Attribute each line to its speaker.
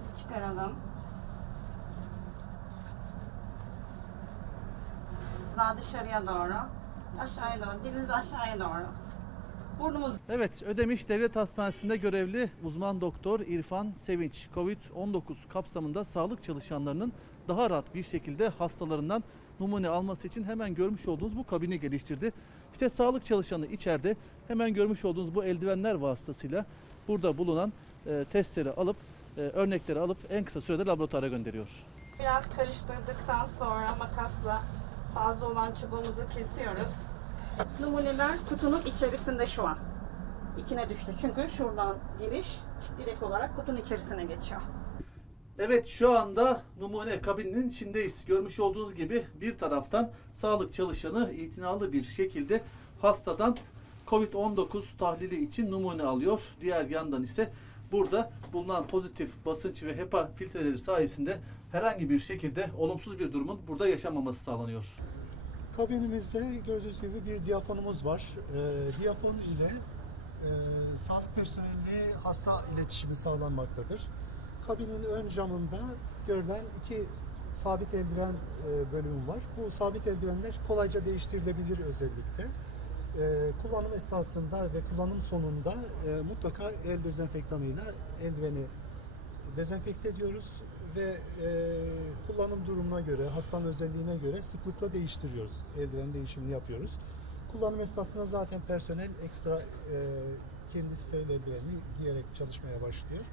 Speaker 1: Elimizi çıkaralım. Daha dışarıya doğru. Aşağıya doğru. Diliniz aşağıya doğru. Burnumuz
Speaker 2: Evet, Ödemiş Devlet Hastanesi'nde görevli uzman doktor İrfan Sevinç, COVID-19 kapsamında sağlık çalışanlarının daha rahat bir şekilde hastalarından numune alması için hemen görmüş olduğunuz bu kabini geliştirdi. İşte sağlık çalışanı içeride hemen görmüş olduğunuz bu eldivenler vasıtasıyla burada bulunan e, testleri alıp, e, örnekleri alıp en kısa sürede laboratuvara gönderiyor.
Speaker 1: biraz karıştırdıktan sonra makasla fazla olan çubuğumuzu kesiyoruz. Numuneler kutunun içerisinde şu an. İçine düştü çünkü şuradan giriş direkt olarak kutunun içerisine geçiyor.
Speaker 2: Evet şu anda numune kabininin içindeyiz. Görmüş olduğunuz gibi bir taraftan sağlık çalışanı itinalı bir şekilde hastadan COVID-19 tahlili için numune alıyor. Diğer yandan ise burada bulunan pozitif basınç ve HEPA filtreleri sayesinde herhangi bir şekilde olumsuz bir durumun burada yaşanmaması sağlanıyor.
Speaker 3: Kabinimizde gördüğünüz gibi bir diyafonumuz var. Ee, diyafon ile e, sağlık personeli hasta iletişimi sağlanmaktadır. Kabinin ön camında görülen iki sabit eldiven e, bölümü var. Bu sabit eldivenler kolayca değiştirilebilir özellikle. E, kullanım esnasında ve kullanım sonunda e, mutlaka el dezenfektanıyla eldiveni dezenfekte ediyoruz ve e, kullanım durumuna göre, hastanın özelliğine göre sıklıkla değiştiriyoruz. Eldiven değişimini yapıyoruz. Kullanım esnasında zaten personel ekstra e, kendi steril eldiveni giyerek çalışmaya başlıyor.